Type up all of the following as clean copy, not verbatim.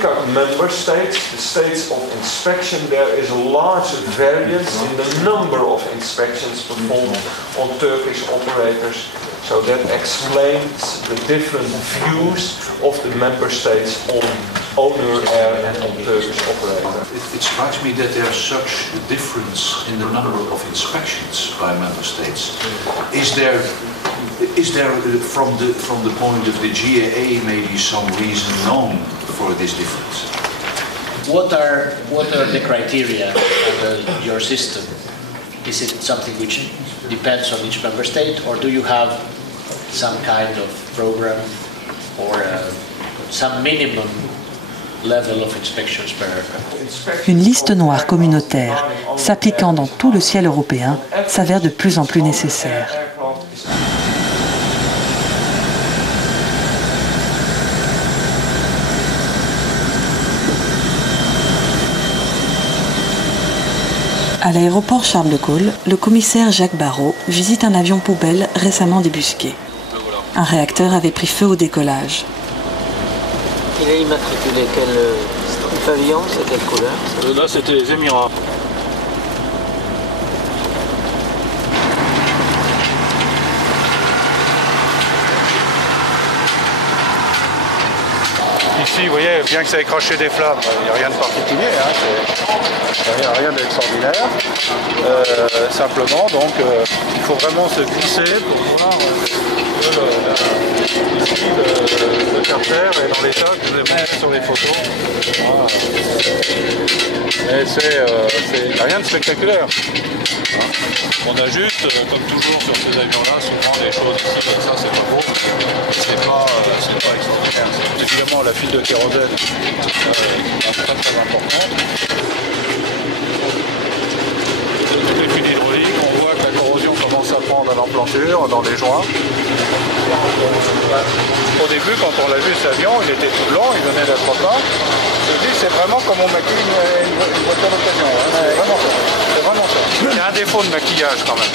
weaker member states, the states of inspection, there is a large variance in the number of inspections performed on Turkish operators. So that explains the different views of the member states on owner air and on Turkish operator. It strikes me that there's such a difference in the number of inspections by member states. Is there from the point of the GAA maybe some reason known for this difference? What are the criteria of your system? Is it something which depends on each member state, or do you have some kind of program or some minimum level of inspections per aircraft? Une liste noire communautaire s'appliquant dans tout le ciel européen s'avère de plus en plus nécessaire. À l'aéroport Charles de Gaulle, le commissaire Jacques Barrot visite un avion poubelle récemment débusqué. Un réacteur avait pris feu au décollage. Il est immatriculé quel pavillon, c'est quelle couleur? Là, c'était les Émirats. Ici, vous voyez, bien que ça ait craché des flammes, il n'y a rien de particulier, il n'y a rien d'extraordinaire. Simplement, donc, il faut vraiment se glisser pour voir ici, le carter est dans l'état que je vous ai montré sur les photos. Voilà. Mais c'est rien de spectaculaire. On a juste, comme toujours sur ces avions-là, souvent des choses ici comme ça, c'est pas beau. C'est pas extraordinaire. Évidemment, la file de kérosène est très importante. Les files hydrauliques, on voit que la corrosion commence à prendre à l'emplanture, dans les joints. Au début, quand on l'a vu cet avion, il était tout blanc, il venait d'être peint. Je dis, c'est vraiment comme on maquille une voiture d'occasion. Hein. C'est vraiment ça. C'est vraiment ça. Il y a un défaut de maquillage quand même.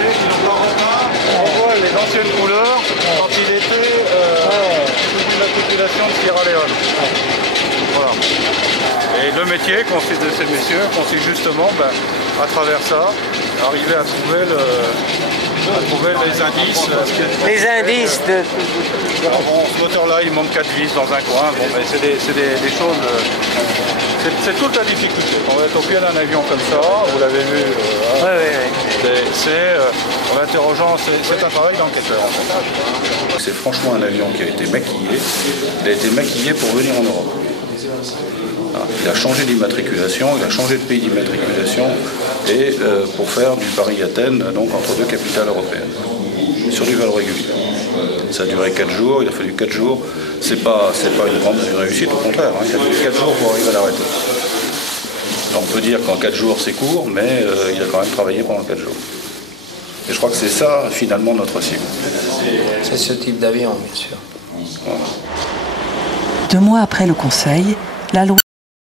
Et on voit les anciennes couleurs quand il était sous l'immatriculation de Sierra Leone. Voilà. Et le métier consiste de ces messieurs consiste justement à travers ça, arriver à trouver les indices. Les indices de... Bon, ce moteur-là, il manque 4 vis dans un coin. Bon, mais c'est des choses... C'est toute la difficulté. On va être au pied d'un avion comme ça, vous l'avez vu. En interrogeant, c'est un travail d'enquêteur. C'est franchement un avion qui a été maquillé. Il a été maquillé pour venir en Europe. Il a changé d'immatriculation, il a changé de pays d'immatriculation et pour faire du Paris-Athènes, donc entre deux capitales européennes, sur du vol régulier. Ça a duré 4 jours, il a fallu 4 jours. C'est pas une grande réussite, au contraire, hein. Il a fallu 4 jours pour arriver à l'arrêter. On peut dire qu'en 4 jours c'est court, mais il a quand même travaillé pendant 4 jours. Et je crois que c'est ça finalement notre cible. C'est ce type d'avion, bien sûr. Voilà. 2 mois après le Conseil, la loi